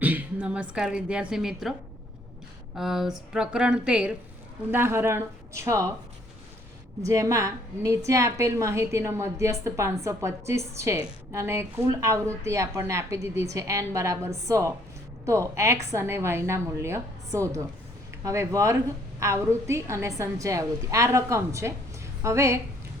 નમસ્કાર વિદ્યાર્થી મિત્રો. પ્રકરણ 13 ઉદાહરણ 6, જેમાં નીચે આપેલ માહિતીનો મધ્યસ્થ 525 છે અને કુલ આવૃત્તિ આપણને આપી દીધી છે n બરાબર 100. તો x અને yના મૂલ્ય શોધો. હવે વર્ગ, આવૃત્તિ અને સંચય આવૃત્તિ આ રકમ છે. હવે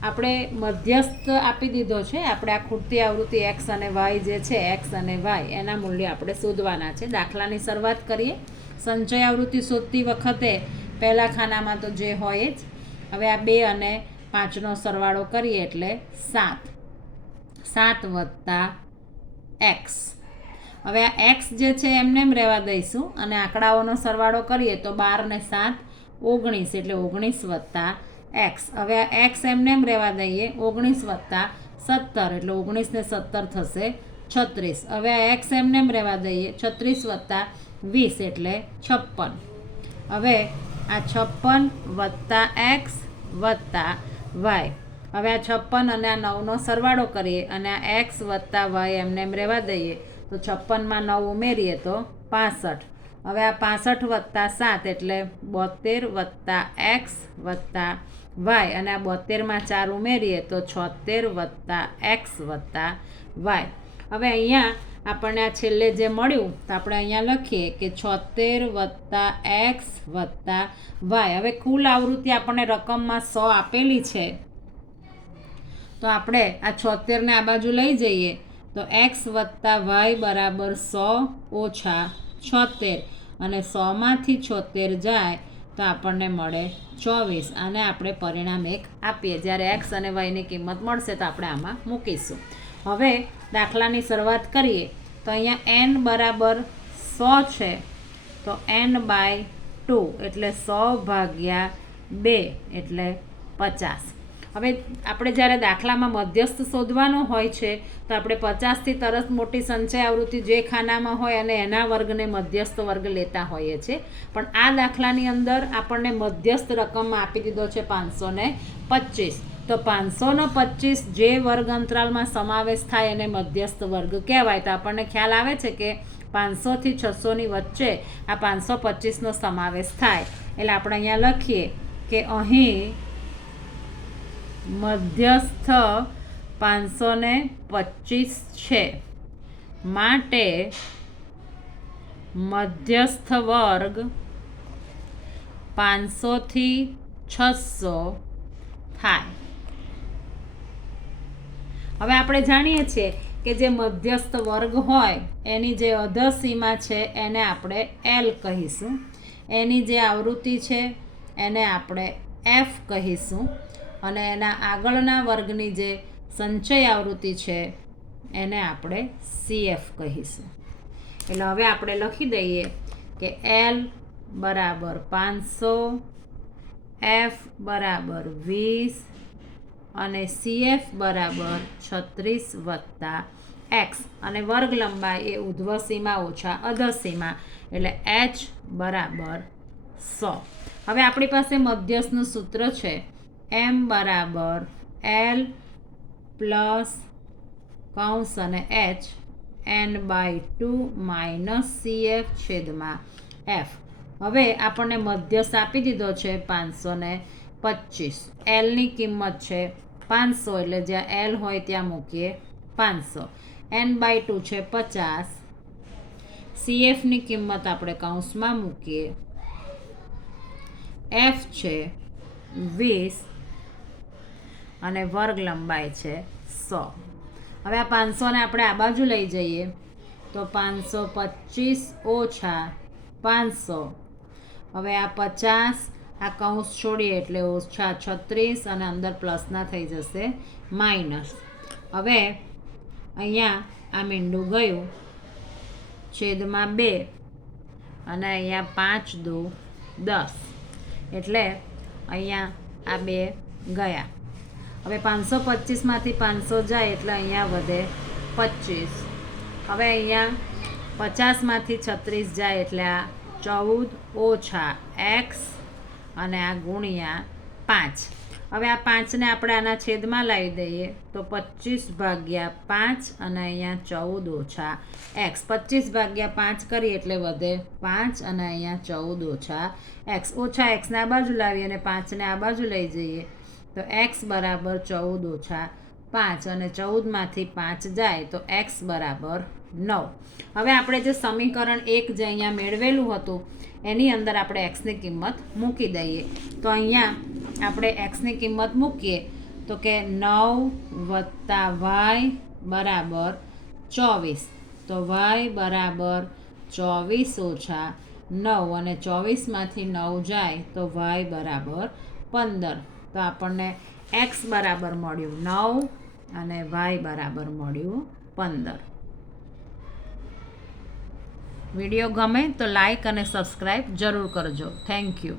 આપણે મધ્યસ્થ આપી દીધો છે. આપણે આ ખૂટતી આવૃત્તિ x અને y જે છે, x અને y એના મૂલ્ય આપણે શોધવાના છે. દાખલાની શરૂઆત કરીએ. સંચય આવૃત્તિ શોધતી વખતે પહેલા ખાનામાં તો જે હોય જ. હવે આ 2 અને 5નો સરવાળો કરીએ એટલે 7. 7 વત્તા x. હવે આ x જે છે એમને એમ રહેવા દઈશું અને આંકડાઓનો સરવાળો કરીએ તો 12 ને 7 19, એટલે 19 વત્તા x. હવે આ x એમને એમ રહેવા દઈએ. 19 વત્તા 17, એટલે 19 ને 17 થશે 36. હવે આ x એમને એમ રહેવા દઈએ. 36 વત્તા 20 એટલે 56. હવે આ 56 વત્તા x વત્તા y. હવે આ 56 અને આ 9નો સરવાળો કરીએ અને આ x વત્તા y એમને એમ રહેવા દઈએ તો 56માં 9 ઉમેરીએ તો 65. હવે આ 65 વત્તા 7 એટલે 72 વત્તા x વત્તા y, અને આ 72માં 4 ઉમેરીએ તો 76 વત્તા x વત્તા y. હવે અહીંયા આપણને આ છેલ્લે જે મળ્યું તો આપણે અહીંયા લખીએ કે 76 વત્તા x વત્તા y. હવે કુલ આવૃત્તિ આપણને રકમમાં 100 આપેલી છે, તો આપણે આ 76ને આ બાજુ લઈ જઈએ તો x વત્તા y બરાબર 100 ઓછા 76, અને 100માંથી 76 જાય તો આપણને મળે 24. આને આપણે પરિણામ 1 આપીએ. જ્યારે x અને yની કિંમત મળશે તો આપણે આમાં મૂકીશું. હવે દાખલાની શરૂઆત કરીએ તો અહીંયા n બરાબર 100 છે, તો n/2 એટલે 100 ભાગ્યા 2 એટલે 50. હવે આપણે જ્યારે દાખલામાં મધ્યસ્થ શોધવાનો હોય છે તો આપણે 50થી તરત મોટી સંચય આવૃત્તિ જે ખાનામાં હોય અને એના વર્ગને મધ્યસ્થ વર્ગ લેતા હોઈએ છીએ. પણ આ દાખલાની અંદર આપણને મધ્યસ્થ રકમમાં આપી દીધો છે 525. તો 525 જે વર્ગ અંતરાલમાં સમાવેશ થાય એને મધ્યસ્થ વર્ગ કહેવાય. તો આપણને ખ્યાલ આવે છે કે 500 થી 600ની વચ્ચે આ 525નો સમાવેશ થાય. એટલે આપણે અહીંયા લખીએ કે અહીં મધ્યસ્થ 525 છે, માટે મધ્યસ્થ વર્ગ 500 થી 600 થાય. હવે આપણે જાણીએ છીએ કે જે મધ્યસ્થ વર્ગ હોય એની જે અધસીમા છે એને આપણે L કહીશું. એની જે આવૃત્તિ છે એને આપણે F કહીશું, અને એના આગળના વર્ગની જે સંચય આવૃત્તિ છે એને આપણે CF કહીશું. એટલે હવે આપણે લખી દઈએ કે L બરાબર 500, F બરાબર 20 અને CF બરાબર 36 વત્તા x, અને વર્ગ લંબાઈ એ ઉધ્વસીમા ઓછા અધસીમા એટલે h બરાબર 100. હવે આપણી પાસે મધ્યસ્થનું સૂત્ર છે m બરાબર L પ્લસ કૌંસ અને h n/2 માઇનસ CF છેદમાં f. હવે આપણને મધ્યસ્થ આપી દીધો છે 525. Lની કિંમત છે 500, એટલે જ્યાં L હોય ત્યાં મૂકીએ 500. n/2 છે 50. CFની કિંમત આપણે કૌંસમાં મૂકીએ. f છે 20 અને વર્ગ લંબાઈ છે 100. હવે આ 500ને આપણે આ બાજુ લઈ જઈએ તો 525 ઓછા 500. હવે આ 50 આ કૌંસ છોડીએ એટલે ઓછા 36, અને અંદર પ્લસના થઈ જશે માઇનસ. હવે અહીંયા આ મીંડું ગયું છેદમાં 2, અને અહીંયા 5 દુ 10, એટલે અહીંયા આ 2 ગયા. હવે 525માંથી 500 જાય એટલે અહીંયા વધે 25. હવે અહીંયા 50માંથી 36 જાય એટલે આ 14 ઓછા x, અને આ ગુણ્યા 5. હવે આ 5ને આપણે આના છેદમાં લાવી દઈએ તો 25/5 અને અહીંયા 14 - x. 25/5 કરીએ એટલે વધે 5 અને અહીંયા 14 - x. ઓછા xને આ બાજુ લાવીએ અને 5ને આ બાજુ લઈ જઈએ તો x બરાબર 14 - 5 અને 14માંથી 5 જાય તો x બરાબર 9. હવે આપણે જે સમીકરણ 1 જે અહીંયા મેળવેલું હતું એની અંદર આપણે xની કિંમત મૂકી દઈએ તો અહીંયા આપણે xની કિંમત મૂકીએ તો કે 9 + y બરાબર 24. તો y બરાબર 24 - 9 અને 24માંથી 9 જાય તો y બરાબર 15. તો આપણને x બરાબર મળ્યું 9 અને y બરાબર મળ્યું 15. વિડીયો ગમે તો લાઈક અને સબસ્ક્રાઈબ જરૂર કરજો. Thank you.